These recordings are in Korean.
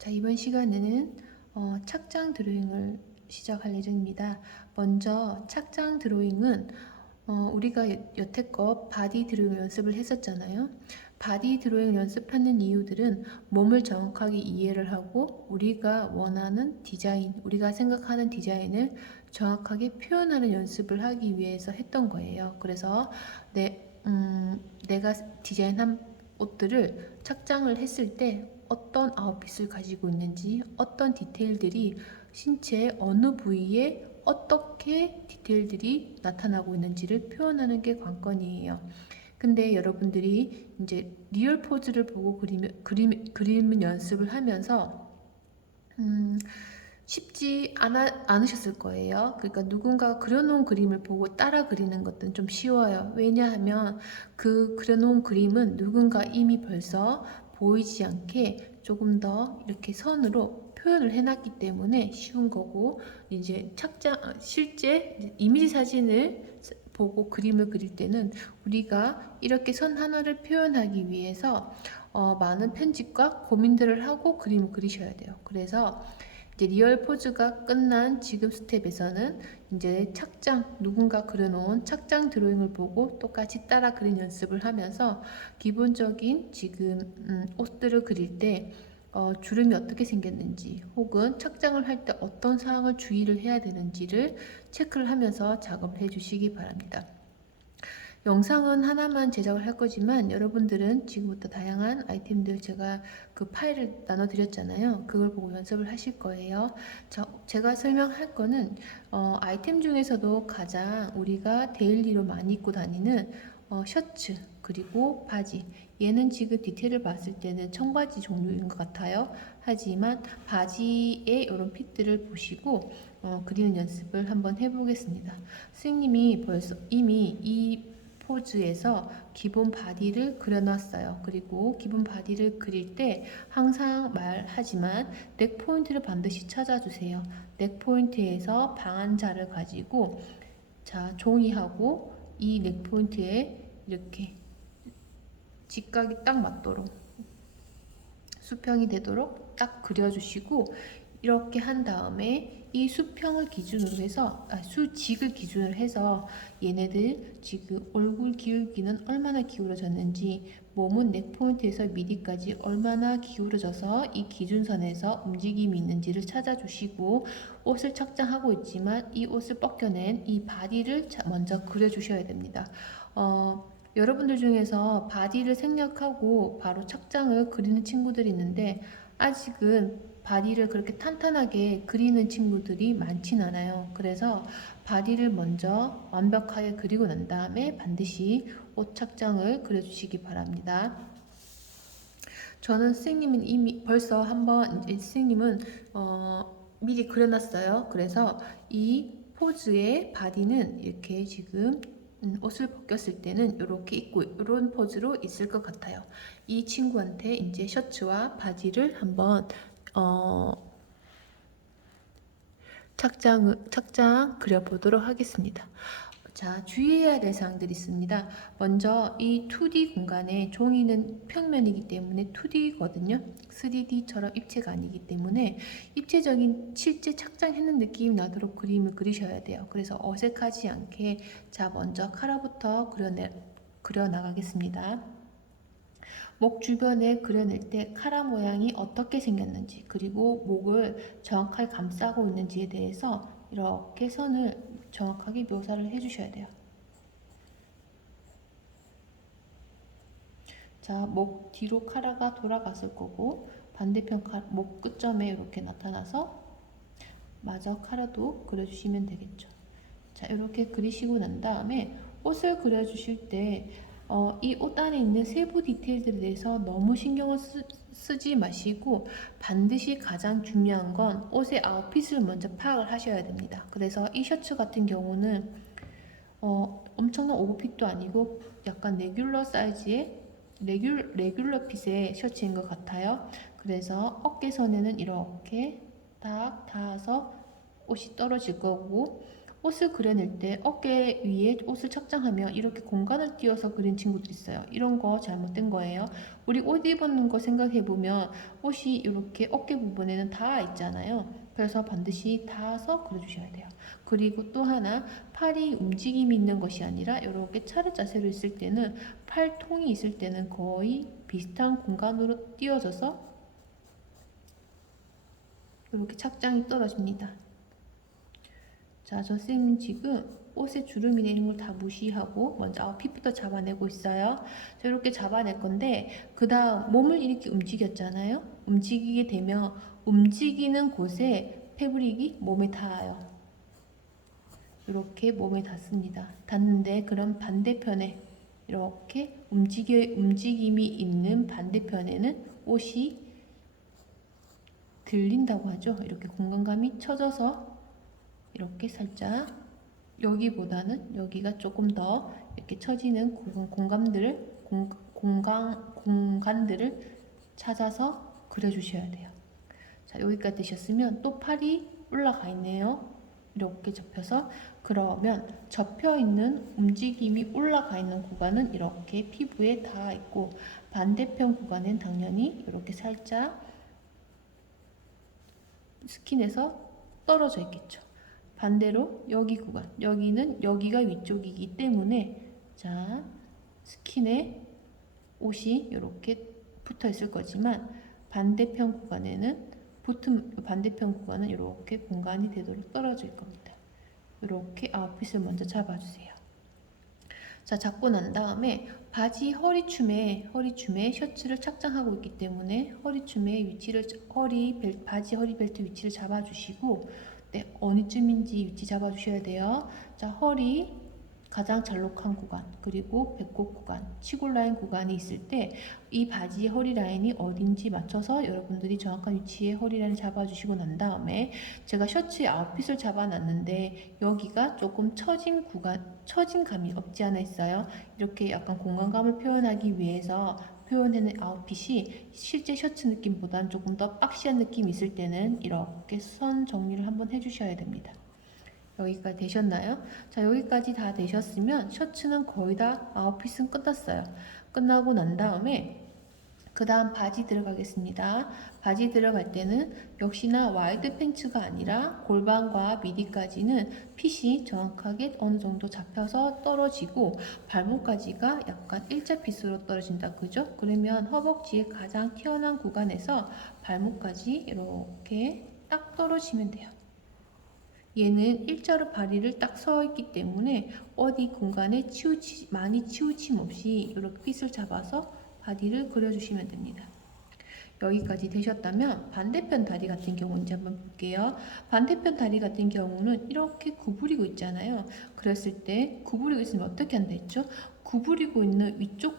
자, 이번 시간에는 착장 드로잉을 시작할 예정입니다. 먼저 착장 드로잉은 우리가 여태껏 바디 드로잉 연습을 했었잖아요. 바디 드로잉 연습하는 이유들은 몸을 정확하게 이해를 하고 우리가 원하는 디자인, 우리가 생각하는 디자인을 정확하게 표현하는 연습을 하기 위해서 했던 거예요. 그래서 내가 디자인한 옷들을 착장을 했을 때 어떤 아웃핏을 가지고 있는지, 어떤 디테일들이 신체의 어느 부위에 어떻게 디테일들이 나타나고 있는지를 표현하는 게 관건이에요. 근데 여러분들이 이제 리얼 포즈를 보고 그림 연습을 하면서 쉽지 않으셨을 거예요. 그러니까 누군가가 그려놓은 그림을 보고 따라 그리는 것은 좀 쉬워요. 왜냐하면 그 그려놓은 그림은 누군가 이미 벌써 보이지 않게 조금 더 이렇게 선으로 표현을 해놨기 때문에 쉬운 거고, 이제 실제 이미지 사진을 보고 그림을 그릴 때는 우리가 이렇게 선 하나를 표현하기 위해서 많은 편집과 고민들을 하고 그림을 그리셔야 돼요. 그래서 이제 리얼 포즈가 끝난 지금 스텝에서는 이제 누군가 그려놓은 착장 드로잉을 보고 똑같이 따라 그린 연습을 하면서 기본적인 지금 옷들을 그릴 때 주름이 어떻게 생겼는지, 혹은 착장을 할 때 어떤 사항을 주의를 해야 되는지를 체크를 하면서 작업을 해주시기 바랍니다. 영상은 하나만 제작을 할 거지만 여러분들은 지금부터 다양한 아이템들, 제가 그 파일을 나눠드렸잖아요. 그걸 보고 연습을 하실 거예요. 제가 설명할 거는 아이템 중에서도 가장 우리가 데일리로 많이 입고 다니는 셔츠, 그리고 바지. 얘는 지금 디테일을 봤을 때는 청바지 종류인 것 같아요. 하지만 바지의 이런 핏들을 보시고 그리는 연습을 한번 해보겠습니다. 선생님이 벌써 이미 이 포즈에서 기본 바디를 그려놨어요. 그리고 기본 바디를 그릴 때 항상 말하지만 넥 포인트를 반드시 찾아주세요. 넥 포인트에서 방한자를 가지고, 자, 종이하고 이 넥 포인트에 이렇게 직각이 딱 맞도록, 수평이 되도록 딱 그려주시고, 이렇게 한 다음에 이 수평을 기준으로 해서 수직을 기준으로 해서 얘네들 지금 얼굴 기울기는 얼마나 기울어졌는지, 몸은 넥 포인트에서 미디까지 얼마나 기울어져서 이 기준선에서 움직임이 있는지를 찾아주시고, 옷을 착장하고 있지만 이 옷을 벗겨낸 이 바디를 먼저 그려주셔야 됩니다. 여러분들 중에서 바디를 생략하고 바로 착장을 그리는 친구들이 있는데, 아직은 바디를 그렇게 탄탄하게 그리는 친구들이 많진 않아요. 그래서 바디를 먼저 완벽하게 그리고 난 다음에 반드시 옷 착장을 그려주시기 바랍니다. 저는 선생님은 이미 벌써 한번, 선생님은 미리 그려놨어요. 그래서 이 포즈의 바디는 이렇게 지금 옷을 벗겼을 때는 이렇게 입고 이런 포즈로 있을 것 같아요. 이 친구한테 이제 셔츠와 바지를 한번 착장 그려보도록 하겠습니다. 자, 주의해야 될 사항들이 있습니다. 먼저 이 2D 공간에 종이는 평면이기 때문에 2D거든요. 3D처럼 입체가 아니기 때문에 입체적인 실제 착장했는 느낌이 나도록 그림을 그리셔야 돼요. 그래서 어색하지 않게, 자, 먼저 카라부터 그려 나가겠습니다. 목 주변에 그려낼 때 카라 모양이 어떻게 생겼는지, 그리고 목을 정확하게 감싸고 있는지에 대해서 이렇게 선을 정확하게 묘사를 해주셔야 돼요. 자, 목 뒤로 카라가 돌아갔을 거고, 반대편 목 끝점에 이렇게 나타나서 마저 카라도 그려주시면 되겠죠. 자, 이렇게 그리시고 난 다음에 옷을 그려주실 때 이 옷 안에 있는 세부 디테일들에 대해서 너무 신경을 쓰지 마시고, 반드시 가장 중요한 건 옷의 아웃핏을 먼저 파악을 하셔야 됩니다. 그래서 이 셔츠 같은 경우는 엄청난 오버핏도 아니고 약간 레귤러 사이즈의 레귤러 핏의 셔츠인 것 같아요. 그래서 어깨선에는 이렇게 딱 닿아서 옷이 떨어질 거고, 옷을 그려낼 때 어깨 위에 옷을 착장하면 이렇게 공간을 띄워서 그린 친구들 있어요. 이런 거 잘못된 거예요. 우리 옷 입는 거 생각해보면 옷이 이렇게 어깨 부분에는 닿아 있잖아요. 그래서 반드시 닿아서 그려주셔야 돼요. 그리고 또 하나, 팔이 움직임이 있는 것이 아니라 이렇게 차렷 자세로 있을 때는 팔통이 있을 때는 거의 비슷한 공간으로 띄워져서 이렇게 착장이 떨어집니다. 자, 저 쌤은 지금 옷에 주름이 내린 걸 다 무시하고 먼저 아웃핏부터 잡아내고 있어요. 자, 이렇게 잡아낼 건데 그 다음 몸을 이렇게 움직였잖아요. 움직이게 되면 움직이는 곳에 패브릭이 몸에 닿아요. 이렇게 몸에 닿습니다. 닿는데 그럼 반대편에 이렇게 움직임이 있는 반대편에는 옷이 들린다고 하죠. 이렇게 공간감이 쳐져서 이렇게 살짝 여기보다는 여기가 조금 더 이렇게 처지는 공간들을 찾아서 그려주셔야 돼요. 자, 여기까지 되셨으면 또 팔이 올라가 있네요. 이렇게 접혀서 그러면 접혀 있는 움직임이 올라가 있는 구간은 이렇게 피부에 닿아 있고 반대편 구간은 당연히 이렇게 살짝 스킨에서 떨어져 있겠죠. 반대로 여기 구간, 여기가 위쪽이기 때문에 자, 스킨에 옷이 이렇게 붙어 있을 거지만 반대편 구간은 이렇게 공간이 되도록 떨어질 겁니다. 이렇게 아웃핏을 먼저 잡아주세요. 자, 잡고 난 다음에 바지 허리춤에 셔츠를 착장하고 있기 때문에 허리춤의 위치를 바지 허리 벨트 위치를 잡아주시고 네, 어느쯤인지 위치 잡아주셔야 돼요. 자, 허리 가장 잘록한 구간 그리고 배꼽 구간, 치골 라인 구간이 있을 때 이 바지의 허리 라인이 어딘지 맞춰서 여러분들이 정확한 위치에 허리 라인을 잡아주시고 난 다음에 제가 셔츠의 아웃핏을 잡아놨는데 여기가 조금 처진 감이 없지 않아 있어요. 이렇게 약간 공간감을 표현하기 위해서 표현하는 아웃핏이 실제 셔츠 느낌보다는 조금 더 박시한 느낌이 있을 때는 이렇게 선 정리를 한번 해주셔야 됩니다. 여기까지 되셨나요? 자, 여기까지 다 되셨으면 셔츠는 거의 다 아웃핏은 끝났어요. 끝나고 난 다음에 그 다음 바지 들어가겠습니다. 바지 들어갈 때는 역시나 와이드 팬츠가 아니라 골반과 미디까지는 핏이 정확하게 어느 정도 잡혀서 떨어지고 발목까지가 약간 일자 핏으로 떨어진다. 그죠? 그러면 허벅지의 가장 튀어나온 구간에서 발목까지 이렇게 딱 떨어지면 돼요. 얘는 일자로 바디를 딱 서 있기 때문에 어디 공간에 많이 치우침 없이 이렇게 핏을 잡아서 바디를 그려주시면 됩니다. 여기까지 되셨다면 반대편 다리 같은 경우인지 한번 볼게요. 반대편 다리 같은 경우는 이렇게 구부리고 있잖아요. 그랬을 때 구부리고 있으면 어떻게 한다 했죠? 구부리고 있는 위쪽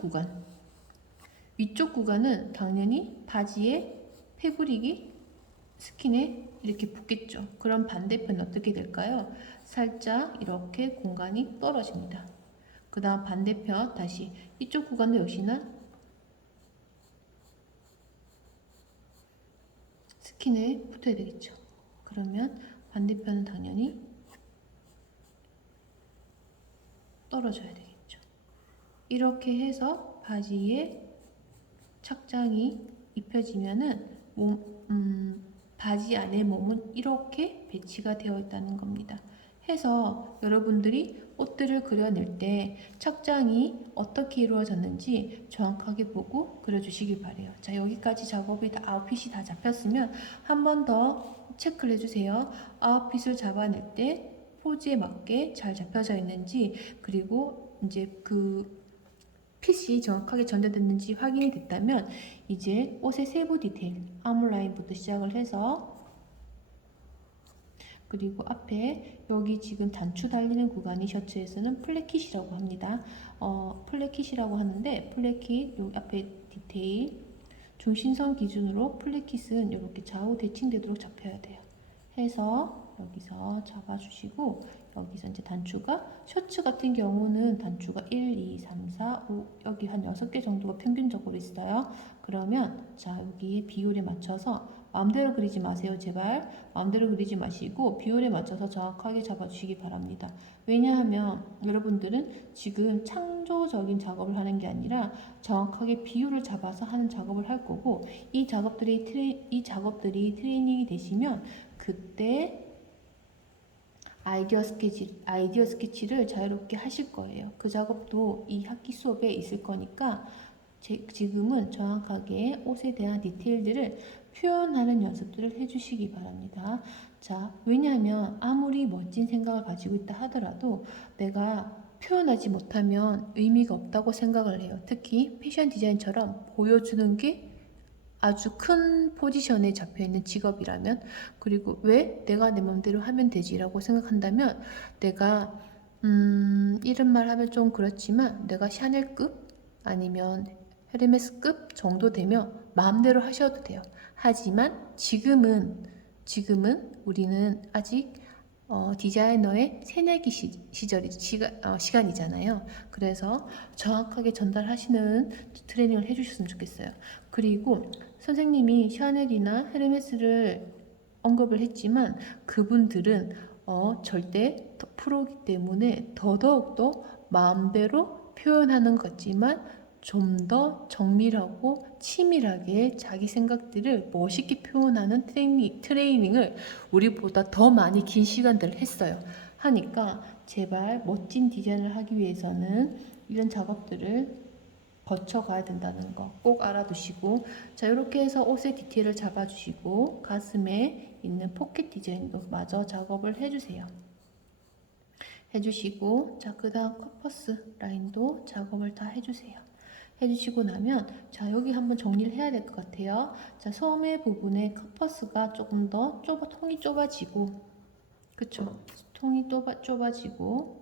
구간은 당연히 바지에 패브릭이 스킨에 이렇게 붙겠죠. 그럼 반대편 어떻게 될까요? 살짝 이렇게 공간이 떨어집니다. 그 다음 반대편 다시 이쪽 구간도 역시나 스킨에 붙어야 되겠죠. 그러면 반대편은 당연히 떨어져야 되겠죠. 이렇게 해서 바지에 착장이 입혀지면은 바지 안에 몸은 이렇게 배치가 되어 있다는 겁니다. 해서 여러분들이 옷들을 그려낼 때 착장이 어떻게 이루어졌는지 정확하게 보고 그려주시길 바래요. 자, 여기까지 작업이 다 아웃핏이 다 잡혔으면 한 번 더 체크를 해주세요. 아웃핏을 잡아낼 때 포즈에 맞게 잘 잡혀져 있는지 그리고 이제 그 핏이 정확하게 전달됐는지 확인이 됐다면 이제 옷의 세부 디테일, 아무 라인부터 시작을 해서 그리고 앞에 여기 지금 단추 달리는 구간이 셔츠에서는 플랫킷이라고 합니다. 플랫킷이라고 하는데 플랫킷 여기 앞에 디테일 중심선 기준으로 플랫킷은 이렇게 좌우 대칭되도록 잡혀야 돼요. 해서 여기서 잡아주시고 여기서 이제 단추가 셔츠 같은 경우는 단추가 1, 2, 3, 4, 5 여기 한 6개 정도가 평균적으로 있어요. 그러면 자 여기에 비율에 맞춰서 마음대로 그리지 마세요. 제발 마음대로 그리지 마시고 비율에 맞춰서 정확하게 잡아주시기 바랍니다. 왜냐하면 여러분들은 지금 창조적인 작업을 하는 게 아니라 정확하게 비율을 잡아서 하는 작업을 할 거고 이 작업들이 트레이닝이 되시면 그때 아이디어 스케치를 자유롭게 하실 거예요. 그 작업도 이 학기 수업에 있을 거니까 지금은 정확하게 옷에 대한 디테일들을 표현하는 연습들을 해주시기 바랍니다. 자, 왜냐하면 아무리 멋진 생각을 가지고 있다 하더라도 내가 표현하지 못하면 의미가 없다고 생각을 해요. 특히 패션 디자인처럼 보여주는 게 아주 큰 포지션에 잡혀있는 직업이라면 그리고 왜 내가 내 맘대로 하면 되지라고 생각한다면 내가 이런 말 하면 좀 그렇지만 내가 샤넬급 아니면 헤르메스급 정도 되면 마음대로 하셔도 돼요. 하지만 지금은 우리는 아직 디자이너의 새내기 시간이잖아요. 그래서 정확하게 전달하시는 트레이닝을 해주셨으면 좋겠어요. 그리고 선생님이 샤넬이나 헤르메스를 언급을 했지만 그분들은 절대 프로기 때문에 더더욱더 마음대로 표현하는 것 같지만 좀 더 정밀하고 치밀하게 자기 생각들을 멋있게 표현하는 트레이닝을 우리보다 더 많이 긴 시간들을 했어요. 하니까 제발 멋진 디자인을 하기 위해서는 이런 작업들을 거쳐가야 된다는 거 꼭 알아두시고 자 이렇게 해서 옷의 디테일을 잡아주시고 가슴에 있는 포켓 디자인도 마저 작업을 해주시고 자 그 다음 커퍼스 라인도 작업을 다 해주시고 나면 자 여기 한번 정리를 해야 될 것 같아요. 자 소매 부분에 커퍼스가 조금 더 통이 좁아지고 그쵸? 통이 좁아지고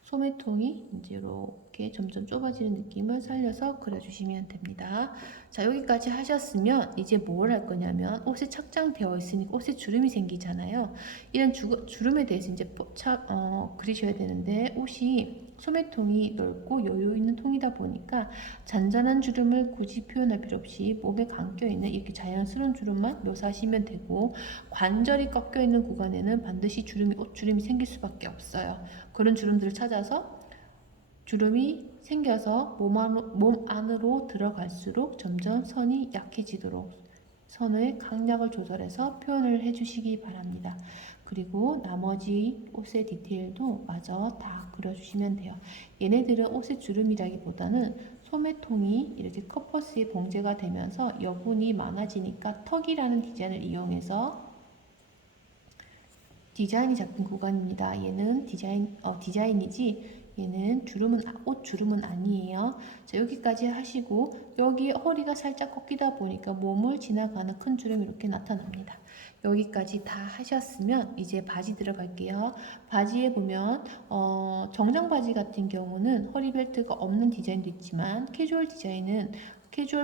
소매통이 이제 이렇게 점점 좁아지는 느낌을 살려서 그려주시면 됩니다. 자 여기까지 하셨으면 이제 뭘 할 거냐면 옷에 착장되어 있으니까 옷에 주름이 생기잖아요. 이런 주름에 대해서 이제 그리셔야 되는데 옷이 소매통이 넓고 여유 있는 통이다 보니까 잔잔한 주름을 굳이 표현할 필요 없이 몸에 감겨 있는 이렇게 자연스러운 주름만 묘사하시면 되고 관절이 꺾여 있는 구간에는 반드시 옷 주름이 생길 수밖에 없어요. 그런 주름들을 찾아서 주름이 생겨서 몸 안으로 들어갈수록 점점 선이 약해지도록 선의 강약을 조절해서 표현을 해주시기 바랍니다. 그리고 나머지 옷의 디테일도 마저 다 그려주시면 돼요. 얘네들은 옷의 주름이라기보다는 소매통이 이렇게 커퍼스에 봉제가 되면서 여분이 많아지니까 턱이라는 디자인을 이용해서 디자인이 잡힌 구간입니다. 얘는 디자인이지 얘는 옷 주름은 아니에요. 자, 여기까지 하시고 여기 허리가 살짝 꺾이다 보니까 몸을 지나가는 큰 주름이 이렇게 나타납니다. 여기까지 다 하셨으면 이제 바지 들어갈게요. 바지에 보면 정장 바지 같은 경우는 허리벨트가 없는 디자인도 있지만 캐주얼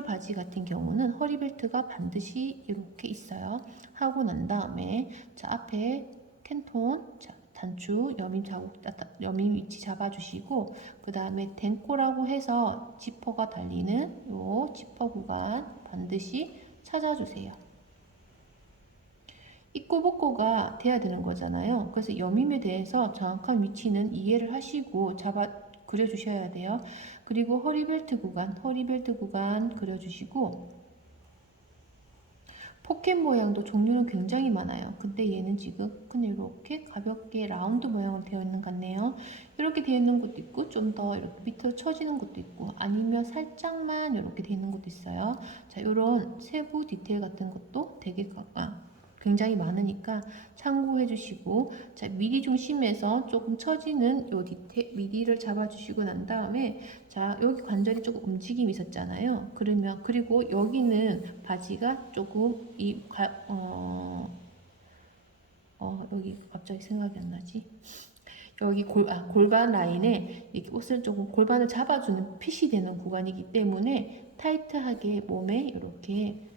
바지 같은 경우는 허리벨트가 반드시 이렇게 있어요. 하고 난 다음에 자 앞에 캔톤 단추 여밈 위치 잡아주시고 그 다음에 덴코라고 해서 지퍼가 달리는 요 지퍼 구간 반드시 찾아주세요. 이 꼬복꼬가 돼야 되는 거잖아요. 그래서 여밈에 대해서 정확한 위치는 이해를 하시고 그려주셔야 돼요. 그리고 허리벨트 구간 그려주시고 포켓 모양도 종류는 굉장히 많아요. 근데 얘는 지금 그냥 이렇게 가볍게 라운드 모양으로 되어 있는 것 같네요. 이렇게 되어 있는 것도 있고 좀 더 이렇게 밑으로 처지는 것도 있고 아니면 살짝만 이렇게 되어 있는 것도 있어요. 자, 이런 세부 디테일 같은 것도 굉장히 많으니까 참고해 주시고 자 미디 중심에서 조금 처지는 요 미디를 잡아 주시고 난 다음에 자 여기 관절이 조금 움직임이 있었잖아요. 그리고 여기는 바지가 조금 여기 갑자기 생각이 안 나지. 여기 골반 라인에 이렇게 옷을 조금 골반을 잡아주는 핏이 되는 구간이기 때문에 타이트하게 몸에 이렇게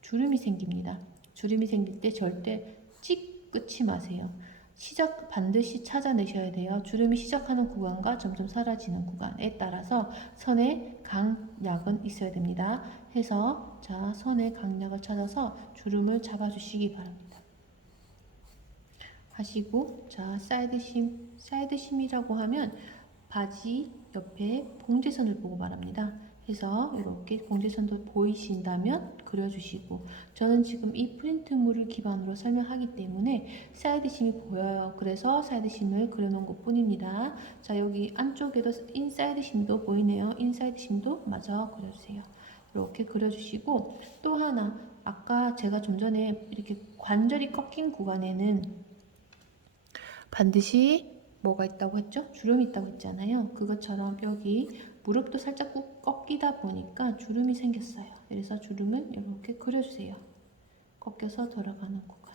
주름이 생깁니다. 주름이 생길 때 절대 찍 끊지 마세요. 반드시 찾아내셔야 돼요. 주름이 시작하는 구간과 점점 사라지는 구간에 따라서 선의 강약은 있어야 됩니다. 해서 자, 선의 강약을 찾아서 주름을 잡아주시기 바랍니다. 하시고 자, 사이드심이라고 하면 바지 옆에 봉제선을 보고 말합니다. 해서 이렇게 봉제선도 보이신다면 그려주시고, 저는 지금 이 프린트물을 기반으로 설명하기 때문에 사이드심이 보여요. 그래서 사이드심을 그려놓은 것 뿐입니다. 자, 여기 안쪽에도 인사이드심도 보이네요. 인사이드심도 마저 그려주세요. 이렇게 그려주시고, 또 하나 아까 제가 좀 전에 이렇게 관절이 꺾인 구간에는 반드시 뭐가 있다고 했죠? 주름이 있다고 했잖아요. 그것처럼 여기 무릎도 살짝 꺾이다 보니까 주름이 생겼어요. 그래서 주름을 이렇게 그려주세요. 꺾여서 돌아가는 구간.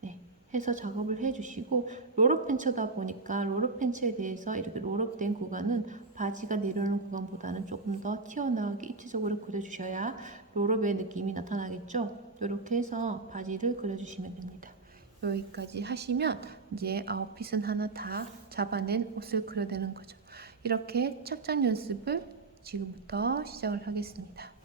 네, 해서 작업을 해주시고, 롤업 팬츠다 보니까 롤업 팬츠에 대해서 이렇게 롤업된 구간은 바지가 내려오는 구간보다는 조금 더 튀어나오게 입체적으로 그려주셔야 롤업의 느낌이 나타나겠죠? 이렇게 해서 바지를 그려주시면 됩니다. 여기까지 하시면 이제 아웃핏은 하나 다 잡아낸 옷을 그려내는 거죠. 이렇게 착장 연습을 지금부터 시작을 하겠습니다.